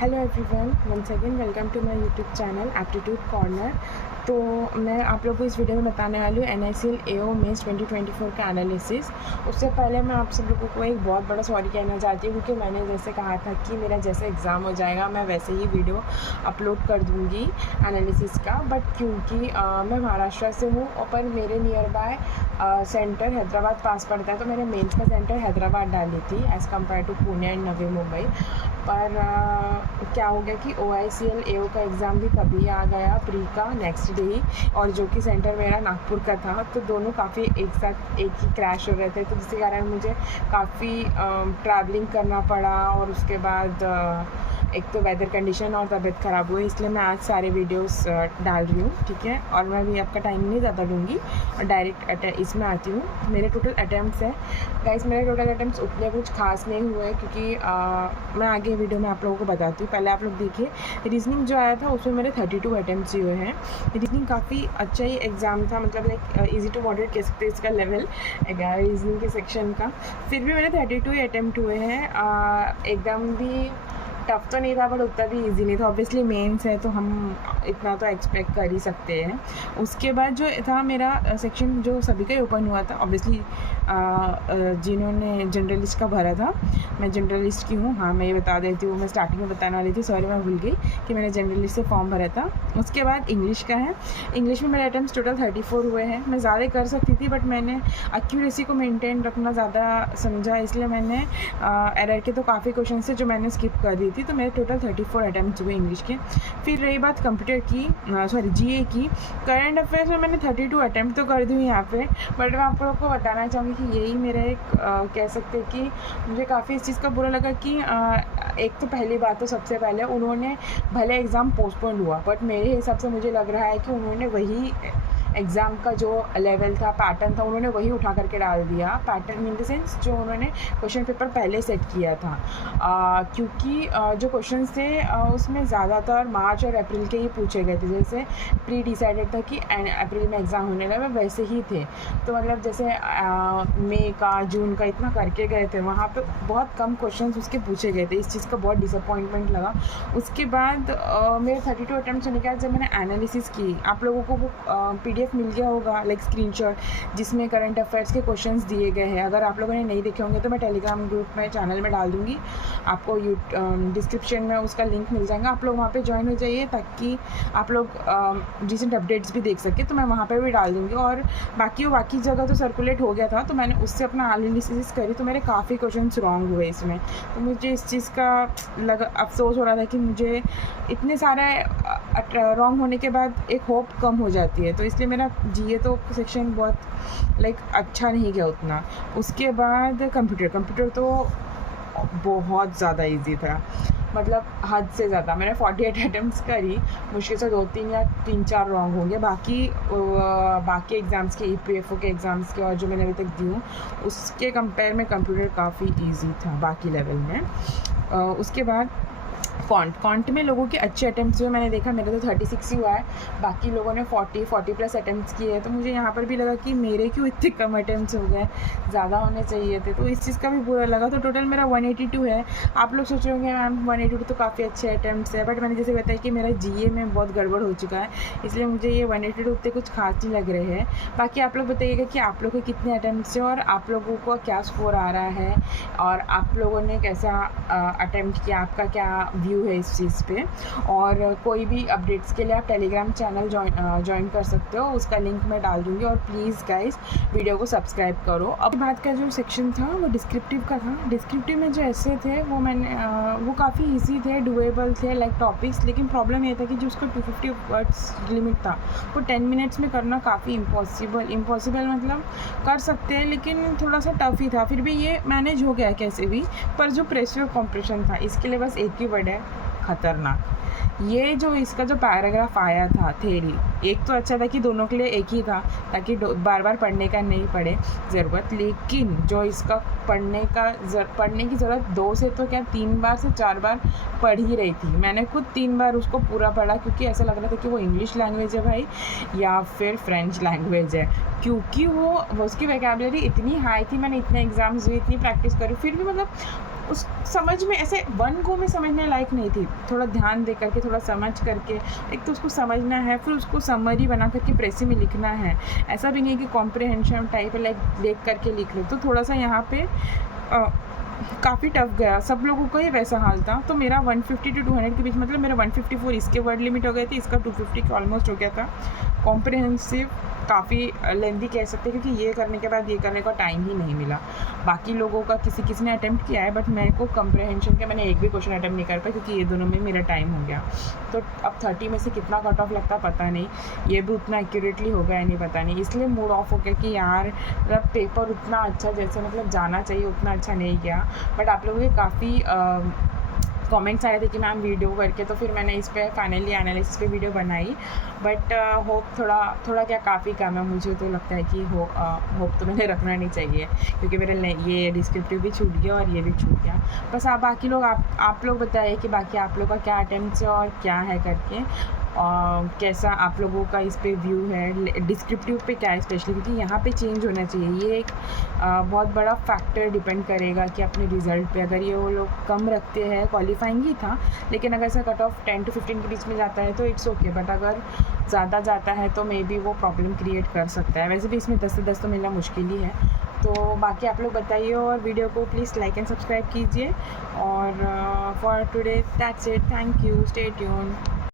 Hello everyone, once again welcome to my YouTube channel aptitude corner. तो मैं आप लोगों को इस वीडियो में बताने वाली हूँ NICL AO मेंस 2024 का एनालिसिस। उससे पहले मैं आप सब लोगों को एक बहुत बड़ा सॉरी कहना चाहती हूँ, क्योंकि मैंने जैसे कहा था कि मेरा जैसे एग्ज़ाम हो जाएगा मैं वैसे ही वीडियो अपलोड कर दूँगी एनालिसिस का। बट क्योंकि मैं महाराष्ट्र से हूँ और पर मेरे नियर बाय सेंटर हैदराबाद पास पड़ता है, तो मैंने मेंस का सेंटर हैदराबाद डाली थी as compared to Pune and Navi Mumbai. पर क्या हो गया कि OICL AO का एग्ज़ाम भी तभी आ गया प्री का नेक्स्ट डे ही, और जो कि सेंटर मेरा नागपुर का था, तो दोनों काफ़ी एक साथ एक ही क्रैश हो रहे थे, तो जिसके कारण मुझे काफ़ी ट्रैवलिंग करना पड़ा। और उसके बाद एक तो वेदर कंडीशन और तबीयत ख़राब हुई, इसलिए मैं आज सारे वीडियोस डाल रही हूँ, ठीक है। और मैं भी आपका टाइम नहीं ज़्यादा लूँगी और डायरेक्ट इसमें आती हूँ। मेरे टोटल अटैम्प्ट्स है गाइस, मेरे टोटल अटैम्प्ट्स उतने कुछ खास नहीं हुए, क्योंकि मैं आगे वीडियो में आप लोगों को बताती हूँ। पहले आप लोग देखिए, रीजनिंग जो आया था उसमें मेरे 32 अटैम्प्ट्स हुए हैं। रीजनिंग काफ़ी अच्छा ही एग्ज़ाम था, मतलब लाइक ईजी टू मॉडरेट कह सकते हैं इसका लेवल रीजनिंग के सेक्शन का। फिर भी मेरे 32 ही अटैम्प्ट हुए हैं। एकदम भी टफ तो नहीं था, बट उतना भी इजी नहीं था। ऑब्वियसली मेंस है तो हम इतना तो एक्सपेक्ट कर ही सकते हैं। उसके बाद जो था मेरा सेक्शन जो सभी का ही ओपन हुआ था, ऑब्वियसली जिन्होंने जनरलिस्ट का भरा था, मैं जनरलिस्ट की हूँ। हाँ, मैं ये बता देती हूँ, मैं स्टार्टिंग में बताने वाली थी, सॉरी मैं भूल गई कि मैंने जनरलिस्ट से फॉर्म भरा था। उसके बाद इंग्लिश का है, इंग्लिश में मेरे अटैम्प्ट्स टोटल 34 हुए हैं। मैं ज़्यादा कर सकती थी, बट मैंने एक्यूरेसी को मेंटेन रखना ज़्यादा समझा, इसलिए मैंने एरर के तो काफ़ी क्वेश्चन थे जो मैंने स्किप कर दी थी। तो मेरे टोटल 34 अटैम्प्ट्स हुए इंग्लिश के। फिर रही बात कंप्यूटर की, GA की, करंट अफेयर्स में मैंने 32 अटैम्प्ट तो कर दी हूँ यहाँ पे। बट मैं आप लोगों को बताना चाहूँगी कि यही मेरा एक कह सकते हैं कि मुझे काफ़ी इस चीज़ का बुरा लगा कि एक तो पहली बात तो सबसे पहले उन्होंने भले एग्ज़ाम पोस्टपोन हुआ, बट मेरे हिसाब से मुझे लग रहा है कि उन्होंने वही एग्ज़ाम का जो लेवल था, पैटर्न था, उन्होंने वही उठा करके डाल दिया। पैटर्न इन द सेंस जो उन्होंने क्वेश्चन पेपर पहले सेट किया था, क्योंकि जो क्वेश्चंस थे उसमें ज़्यादातर मार्च और अप्रैल के ही पूछे गए थे। जैसे प्री डिसाइडेड था कि अप्रैल में एग्ज़ाम होने लगा, वैसे ही थे। तो मतलब जैसे मई का, जून का इतना करके गए थे, वहाँ पे बहुत कम क्वेश्चंस उसके पूछे गए थे। इस चीज़ का बहुत डिसअपॉइंटमेंट लगा। उसके बाद मेरे 32 अटैम्प्ट होने के बाद जब मैंने एनालिसिस की, आप लोगों को वो PDF मिल गया होगा, लाइक स्क्रीनशॉट, जिसमें करंट अफेयर्स के क्वेश्चंस दिए गए हैं। अगर आप लोगों ने नहीं देखे होंगे तो मैं टेलीग्राम ग्रुप में, चैनल में डाल दूँगी, आपको डिस्क्रिप्शन में उसका लिंक मिल जाएगा। आप लोग वहाँ पे ज्वाइन हो जाइए, ताकि आप लोग रिसेंट अपडेट्स भी देख सकें। तो मैं वहाँ पे भी डाल दूँगी। और बाकी जगह तो सर्कुलेट हो गया था, तो मैंने उससे अपना एनालिसिस करी, तो मेरे काफ़ी क्वेश्चन रॉन्ग हुए इसमें। तो मुझे इस चीज़ का अफसोस हो रहा था कि मुझे इतने सारे रॉन्ग होने के बाद एक होप कम हो जाती है। तो इसलिए मेरा GA तो सेक्शन बहुत लाइक अच्छा नहीं गया उतना। उसके बाद कंप्यूटर तो बहुत ज़्यादा इजी था, मतलब हद से ज़्यादा। मैंने 48 अटैम्प्ट्स करी, मुश्किल से 2-3 या 3-4 रॉन्ग होंगे। बाकी एग्ज़ाम्स के, EPFO के एग्ज़ाम्स के और जो मैंने अभी तक दी हूँ, उसके कंपेयर में कंप्यूटर काफ़ी ईजी था बाकी लेवल में। उसके बाद कॉन्ट में लोगों के अच्छे अटैम्प्ट्स हुए, मैंने देखा मेरे तो 36 ही हुआ है, बाकी लोगों ने 40 प्लस अटैम्प्ट्स किए हैं। तो मुझे यहाँ पर भी लगा कि मेरे क्यों इतने कम अटैम्प्ट्स हो गए, ज़्यादा होने चाहिए थे। तो इस चीज़ का भी बुरा लगा। तो टोटल मेरा 182 है। आप लोग सोच रहे होंगे मैम 182 तो काफ़ी अच्छे अटैम्प्ट्स है, बट मैंने जैसे बताया कि मेरा GA में बहुत गड़बड़ हो चुका है, इसलिए मुझे ये 182 उतने कुछ खास नहीं लग रहे हैं। बाकी आप लोग बताइएगा कि आप लोग के कितने अटैम्प्ट्स हैं और आप लोगों को क्या स्कोर आ रहा है, और आप लोगों ने कैसा अटैम्प्ट किया, आपका क्या व्यू है इस चीज़ पे। और कोई भी अपडेट्स के लिए आप टेलीग्राम चैनल ज्वाइन कर सकते हो, उसका लिंक मैं डाल दूँगी। और प्लीज़ गाइस वीडियो को सब्सक्राइब करो। अब बात का जो सेक्शन था वो डिस्क्रिप्टिव का था। डिस्क्रिप्टिव में जो ऐसे थे वो काफ़ी ईजी थे, डुएबल थे लाइक टॉपिक्स। लेकिन प्रॉब्लम ये था कि जो उसका 250 वर्ड्स लिमिट था, वो 10 मिनट्स में करना काफ़ी इम्पॉसिबल मतलब कर सकते हैं, लेकिन थोड़ा सा टफ ही था। फिर भी ये मैनेज हो गया कैसे भी। पर जो प्रेशर कॉम्प्रेशन था, इसके लिए बस एक ही वर्ड है, खतरनाक। ये जो इसका जो पैराग्राफ आया था थ्योरी, एक तो अच्छा था कि दोनों के लिए एक ही था, ताकि बार बार पढ़ने का नहीं पड़े ज़रूरत। लेकिन जो इसका पढ़ने की ज़रूरत 2 से तो क्या 3 बार से 4 बार पढ़ ही रही थी। मैंने खुद 3 बार उसको पूरा पढ़ा, क्योंकि ऐसा लग रहा था कि वो इंग्लिश लैंग्वेज है भाई या फिर फ्रेंच लैंग्वेज है, क्योंकि वो उसकी वोकैबुलरी इतनी हाई थी। मैंने इतने एग्ज़ाम्स दिए, इतनी प्रैक्टिस करी, फिर भी मतलब उस समझ में ऐसे वन गो में समझने लायक नहीं थी, थोड़ा ध्यान दे करके, थोड़ा समझ करके, एक तो उसको समझना है, फिर उसको समरी बना करके प्रेसी में लिखना है। ऐसा भी नहीं कि कॉम्प्रिहेंशन टाइप लाइक देख करके लिख लो, तो थोड़ा सा यहाँ पे काफ़ी टफ गया, सब लोगों का ही वैसा हाल था। तो मेरा 150 to 200 के बीच, मतलब मेरा 154 इसके वर्ड लिमिट हो गए थे, इसका 250 के ऑलमोस्ट हो गया था। कॉम्प्रिहेंसिव काफ़ी लेंदी कह सकते हैं, क्योंकि ये करने के बाद ये करने का टाइम ही नहीं मिला। बाकी लोगों का किसी ने अटैम्प्ट किया है, बट मेरे को कॉम्प्रिहेंशन के मैंने एक भी क्वेश्चन अटैम्प्ट नहीं कर पाया, क्योंकि ये दोनों में मेरा टाइम हो गया। तो अब 30 में से कितना कट ऑफ लगता पता नहीं, ये भी उतना एक्यूरेटली हो गया नहीं पता नहीं, इसलिए मूड ऑफ हो गया कि यार मतलब पेपर उतना अच्छा जैसे मतलब जाना चाहिए उतना अच्छा नहीं गया। बट आप लोगों के काफ़ी कमेंट्स आए थे कि मैम वीडियो करके, तो फिर मैंने इस पे फाइनली एनालिसिस पे वीडियो बनाई। बट होप थोड़ा क्या काफ़ी कम है, मुझे तो लगता है कि होप तो मैंने रखना नहीं चाहिए, क्योंकि मेरा ये डिस्क्रिप्टिव भी छूट गया और ये भी छूट गया। बस आप बाकी लोग आप लोग बताइए कि बाकी आप लोग का क्या अटेम्प्ट है और क्या है करके, कैसा आप लोगों का इस पे व्यू है, डिस्क्रिप्टिव पे क्या है स्पेशली, क्योंकि यहाँ पे चेंज होना चाहिए। ये एक बहुत बड़ा फैक्टर डिपेंड करेगा कि अपने रिज़ल्ट पे, अगर ये वो लोग कम रखते हैं, क्वालिफाइंग ही था, लेकिन अगर ऐसा कट ऑफ 10 to 15 के बीच में जाता है तो इट्स ओके, बट अगर ज़्यादा जाता है तो मे बी वो प्रॉब्लम क्रिएट कर सकता है। वैसे भी इसमें 10 से 10 तो मिलना मुश्किल ही है। तो बाकी आप लोग बताइए, और वीडियो को प्लीज़ लाइक एंड सब्सक्राइब कीजिए। और for today that's it, thank you, stay tuned.